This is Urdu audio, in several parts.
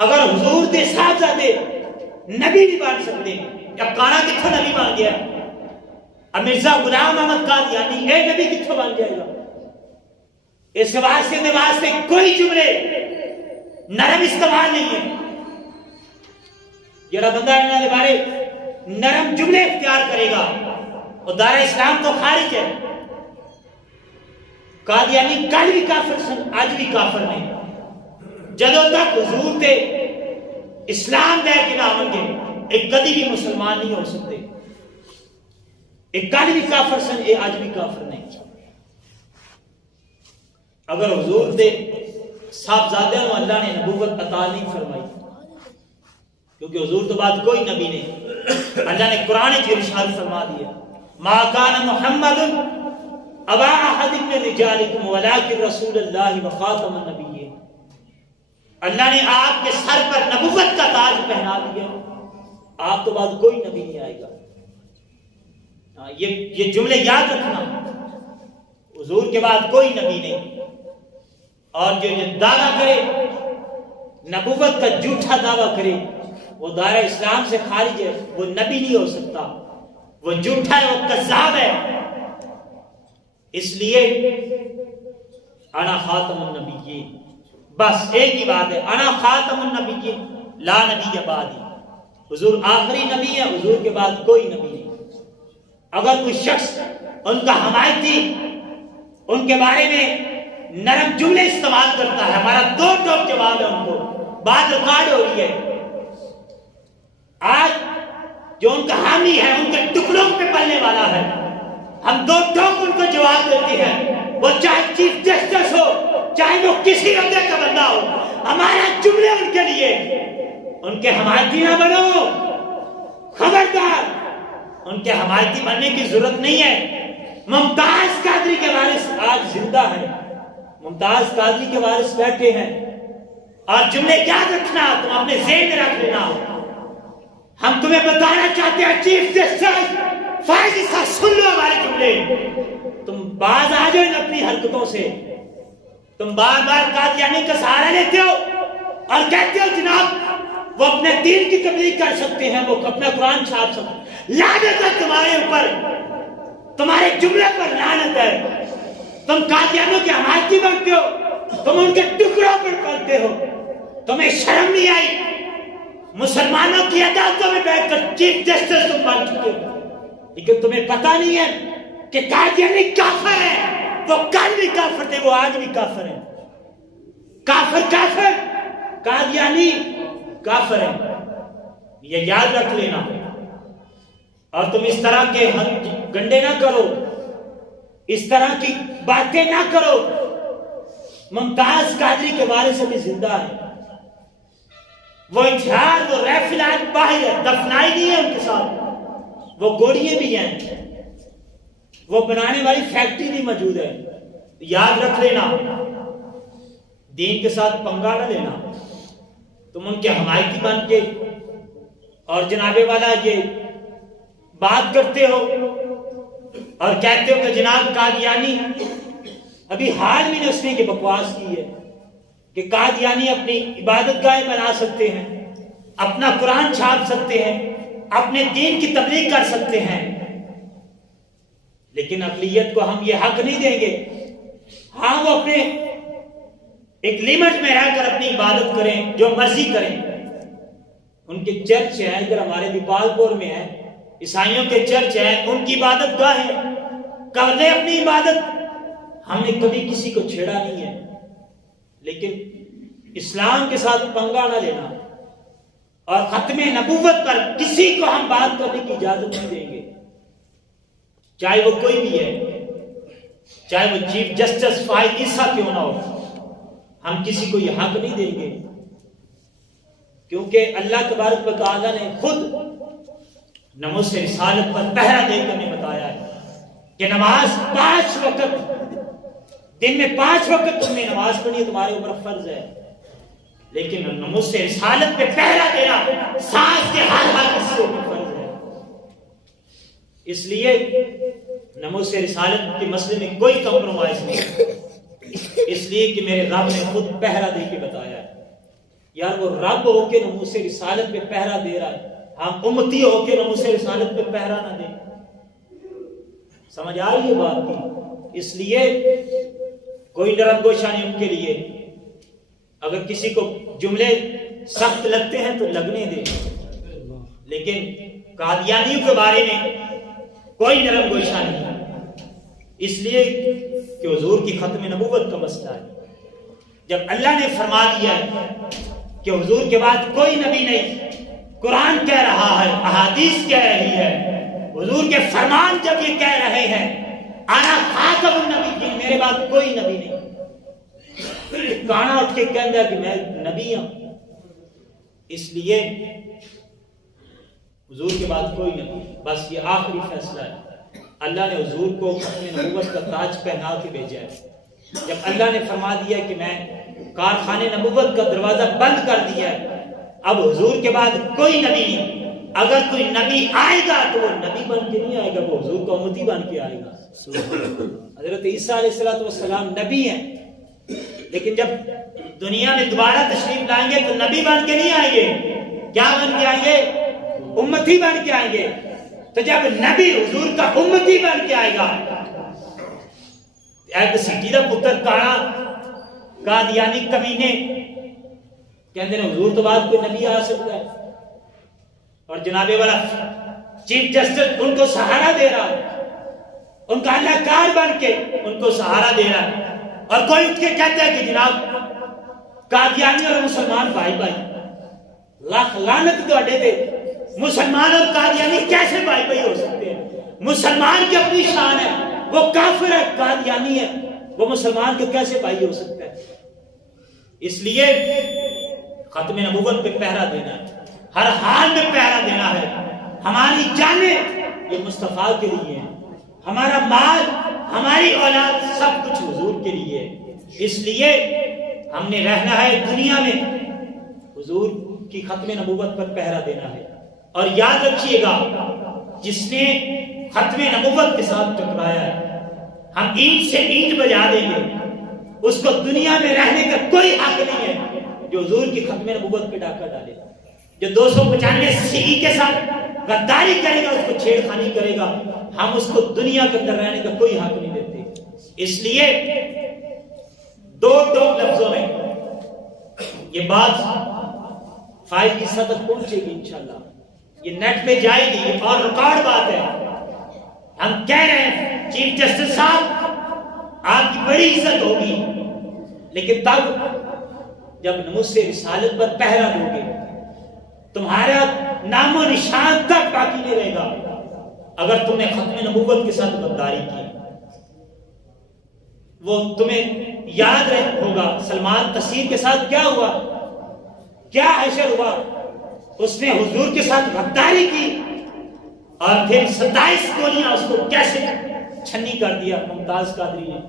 اگر حضور دے صاحبزادے نبی نہیں بن سکتے، اب کانا کتھوں نبی بن گیا؟ اب مرزا غلام احمد قادیانی اے نبی کتھوں بن جائے گا؟ اس واسطے کوئی جملے نرم استعمال نہیں ہے۔ جڑا بندہ انہاں دے بارے نرم جملے اختیار کرے گا وہ دار اسلام تو خارج ہے۔ قادیانی کل بھی کافر سن، آج بھی کافر نہیں۔ جدوں تک حضور تے اسلام دے کے نہ آون گے ایک کدی بھی مسلمان نہیں ہو سکتے۔ ایک کل بھی کافر سن، اے آج بھی کافر نہیں۔ اگر حضور دے صاحبزادیاں نو اللہ نے نبوت عطا نہیں فرمائی، کیونکہ حضور تو بعد کوئی نبی نہیں، اللہ نے قرآن کی ارشاد فرما دیا ما کان محمد ابا احد من رجالکم ولکن رسول اللہ وخاتم النبیین۔ اللہ نے آپ کے سر پر نبوت کا تاج پہنا دیا، آپ تو بعد کوئی نبی نہیں آئے گا۔ یہ جملے یاد رکھنا، حضور کے بعد کوئی نبی نہیں۔ اور جو یہ دعویٰ کرے نبوت کا جھوٹا دعویٰ کرے وہ دائرہ اسلام سے خارج ہے، وہ نبی نہیں ہو سکتا، وہ جھوٹا ہے، وہ کذاب ہے۔ اس لیے انا خاتم النبیین، بس ایک ہی بات ہے، انا خاتم النبیین لا نبی بعدی۔ حضور آخری نبی ہے، حضور کے بعد کوئی نبی نہیں۔ اگر کوئی شخص ان کا حمایتی ان کے بارے میں نرم جملے استعمال کرتا ہے، ہمارا دو ٹوک جواب ہے ان کو، بات ریکارڈ ہو رہی ہے۔ آج جو ان کا حامی ہے ان کے ٹکڑوں پہ پلنے والا ہے، ہم دو ٹوک ان کو جواب دیتے ہیں، وہ چاہے چیف جسٹس ہو چاہے وہ کسی عہدے کا بندہ ہو، ہمارا جملے ان کے لیے، ان کے حمایتی نہ بنو، خبردار، ان کے حمایتی بننے کی ضرورت نہیں ہے۔ ممتاز قادری کے وارث آج زندہ ہیں، ممتاز قادری کے وارث بیٹھے ہیں، اور جملے یاد رکھنا، تم اپنے ذہن میں رکھ لینا۔ ہم تمہیں بتانا چاہتے ہیں چیف جسٹس فائز عیسیٰ، سن لو ہمارے جملے، تم باز آ جاؤ ان اپنی حرکتوں سے۔ تم بار بار قادیانی کا سہارا لیتے ہو اور کہتے ہو جناب وہ اپنے دین کی تبلیغ کر سکتے ہیں، وہ اپنا قرآن چھاپ سکتے ہیں۔ لعنت ہے تمہارے اوپر، تمہارے جملے پر لعنت ہے۔ تم قادیانوں کے حمایتی بنتے ہو، تم ان کے ٹکڑوں پر پلتے ہو، تمہیں شرم نہیں آئی؟ مسلمانوں کی عدالتوں میں بیٹھ کر چیف جسٹس تم بن چکے ہو، لیکن تمہیں پتہ نہیں ہے کہ قادیانی کافر ہے، وہ کل بھی کافر تھے، وہ آج بھی کافر ہیں۔ کافر قادیانی کافر ہیں، یہ یاد رکھ لینا۔ اور تم اس طرح کے گنڈے نہ کرو، اس طرح کی باتیں نہ کرو۔ ممتاز قادری کے وارث ابھی زندہ ہے، وہ اتحاد اور ریفلات باہر ہے، دفنائی نہیں ہے ان کے ساتھ، وہ گوڑیے بھی ہیں، وہ بنانے والی فیکٹری بھی موجود ہے۔ یاد رکھ لینا، دین کے ساتھ پنگا نہ لینا۔ تم ان کے حمایتی بن کے اور جناب والا یہ بات کرتے ہو اور کہتے ہو کہ جناب قادیانی، ابھی حال میں نے اس نے یہ بکواس کی ہے کہ قادیانی اپنی عبادت گاہیں بنا سکتے ہیں، اپنا قرآن چھاپ سکتے ہیں، اپنے دین کی تبلیغ کر سکتے ہیں، لیکن اقلیت کو ہم یہ حق نہیں دیں گے۔ ہاں وہ اپنے ایک لیمٹ میں رہ کر اپنی عبادت کریں، جو مرضی کریں۔ ان کے چرچ ہیں، ادھر ہمارے دیپال پور میں ہیں، عیسائیوں کے چرچ ہیں، ان کی عبادت گاہ ہے، کر لیں اپنی عبادت، ہم نے کبھی کسی کو چھیڑا نہیں ہے، لیکن اسلام کے ساتھ پنگا نہ لینا، اور ختم نبوت پر کسی کو ہم بات کرنے کی اجازت نہیں دیں گے، چاہے وہ کوئی بھی ہے، چاہے وہ چیف جسٹس فائز عیسیٰ کیوں نہ ہو، ہم کسی کو یہ حق نہیں دیں گے، کیونکہ اللہ تبارک و تعالیٰ نے خود ناموس رسالت پر پہرا دے کر ہمیں بتایا ہے کہ نماز 5 وقت، دن میں 5 وقت تم نے نماز پڑھی، تمہارے اوپر فرض ہے، لیکن ناموس رسالت پہ پہرا دینا سانس کے ہر حصے پر فرض ہے۔ اس لیے ناموس رسالت کے مسئلے میں کوئی کمپرومائز نہیں، اس لیے کہ میرے رب نے خود پہرا دے کے بتایا ہے۔ یار وہ رب ہو کے ناموس رسالت پہ پہرا دے رہا ہے، ہم امتی ہو کے ناموس رسالت پہ پہرا نہ دیں۔ سمجھ آ رہی ہے بات کی؟ اس لیے کوئی نرم گوشہ نہیں ان کے لیے۔ اگر کسی کو جملے سخت لگتے ہیں تو لگنے دیں، لیکن قادیانیوں کے بارے میں کوئی نرم گوشہ نہیں، اس لیے کہ حضور کی ختم نبوت کا مسئلہ ہے۔ جب اللہ نے فرما دیا ہے کہ حضور کے بعد کوئی نبی نہیں، قرآن کہہ رہا ہے، احادیث کہہ رہی ہے، حضور کے فرمان جب یہ کہہ رہے ہیں انا خاتم النبیین، میرے بعد کوئی نبی نہیں، کانا اٹھ کے کہہ دیا کہ میں نبی ہوں، اس لیے حضور کے بعد کوئی نبی، بس یہ آخری فیصلہ ہے۔ اللہ نے حضور کو ختم نبوت کا تاج پہنا کے بھیجا ہے۔ جب اللہ نے فرما دیا کہ میں کارخانے نبوت کا دروازہ بند کر دیا ہے، اب حضور کے بعد کوئی نبی نہیں، اگر کوئی نبی آئے گا تو وہ نبی بن کے نہیں آئے گا، وہ حضور کا امتی بن کے آئے گا۔ حضرت عیسیٰ علیہ السلام نبی ہیں، لیکن جب دنیا میں دوبارہ تشریف لائیں گے تو نبی بن کے نہیں آئیں گے، کیا بن کے آئیں گے؟ امتی بن کے آئیں گے۔ تو جب نبی حضور کا امتی بن کے آئے گا، ایک سٹی دا پتر کانا قادیانی کمینے کہتے ہیں حضور تو بعد کوئی نبی آ سکتا ہے، اور جناب والا چیف جسٹس ان کو سہارا دے رہا ہے، ان کا اللہ کار بن کے ان کو سہارا دے رہا ہے، اور کوئی اٹھ کے کہتا ہے کہ جناب قادیانی اور مسلمان بھائی بھائی، لاکھ لعنت تو اڈے تھے، مسلمان اور قادیانی کیسے بھائی بھائی ہو سکتے ہیں؟ مسلمان کی اپنی شان ہے، وہ کافر ہے، قادیانی ہے، وہ مسلمان کے کیسے بھائی ہو سکتا ہے؟ اس لیے ختم نبوت پہ پہرا دینا ہے، ہر حال میں پہرا دینا ہے۔ ہماری جانیں یہ مصطفیٰ کے لیے ہیں، ہمارا مال، ہماری اولاد، سب کچھ حضور کے لیے ہے۔ اس لیے ہم نے رہنا ہے دنیا میں، حضور کی ختم نبوت پر پہرا دینا ہے۔ اور یاد رکھیے گا، جس نے ختم نبوت کے ساتھ ٹکرایا ہے، ہم اینٹ سے اینٹ بجا دیں گے، اس کو دنیا میں رہنے کا کوئی حق نہیں ہے جو حضور کی ختم نبوت پہ ڈاکہ ڈالے۔ جو 295 سی کے ساتھ غداری کرے گا، اس کو چھیڑ خانی کرے گا، ہم اس کو دنیا کے اندر رہنے کا کوئی حق نہیں دیتے۔ اس لیے دو لفظوں میں یہ بات فائل کی سطح پہنچے گی انشاءاللہ، یہ نیٹ پہ جائے گی اور ریکارڈ بات ہے۔ ہم کہہ رہے ہیں چیف جسٹس صاحب آپ کی بڑی عزت ہوگی، لیکن تب جب ناموس رسالت پر پہرا دو گے، تمہارا نام و نشان تک باقی نہیں رہے گا اگر تم نے ختم نبوت کے ساتھ غداری کی۔ وہ تمہیں یاد ہوگا سلمان تسیر کے ساتھ کیا ہوا، کیا حشر ہوا، اس نے حضور کے ساتھ غداری کی اور پھر 27 گولیاں اس کو کیسے چھنی کر دیا ممتاز قادری نے۔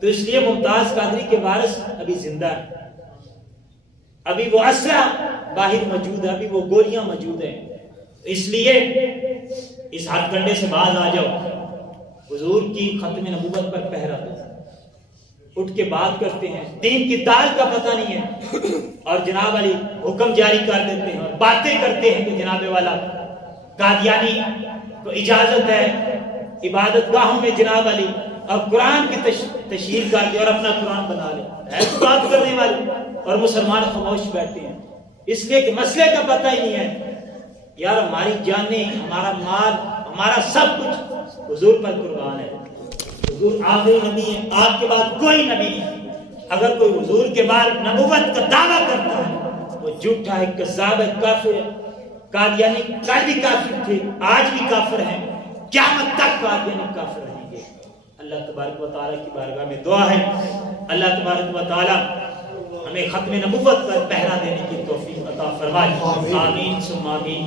تو اس لیے ممتاز قادری کے وارث ابھی زندہ ہے، ابھی وہ اسرا باہر موجود ہے، ابھی وہ گولیاں موجود ہیں۔ اس لیے اس ہاتھ کنڈے سے باز آ جاؤ، حضور کی ختم نبوت پر پہرا دو۔ اٹھ کے بات کرتے ہیں، دین کی دال کا پتہ نہیں ہے، اور جناب علی حکم جاری کر دیتے ہیں اور باتیں کرتے ہیں کہ جناب والا قادیانی کو اجازت ہے عبادت گاہوں میں جناب علی اور قرآن کی تشہیر کر دے اور اپنا قرآن بنا لے، ایسی بات کرنے والے، اور مسلمان خاموش بیٹھتے ہیں اس لیے کہ مسئلے کا پتہ ہی نہیں ہے۔ یار ہماری جانیں، ہمارا مال، ہمارا سب کچھ حضور پر قربان ہے۔ حضور آخری نبی ہے، آپ کے بعد کوئی نبی نہیں۔ اگر کوئی حضور کے بعد نبوت کا دعویٰ کرتا ہے وہ جھوٹا ہے، کذاب ہے، کافر ہے۔ قادیانی کل بھی کافر تھے، آج بھی کافر ہیں، قیامت تک قادیانی کافر رہیں گے۔ اللہ تبارک و تعالیٰ کی بارگاہ میں دعا ہے اللہ تبارک و تعالیٰ ہمیں ختم نبوت پر پہرا دینے کی توفیق عطا فرمائے۔ آمین ثم آمین۔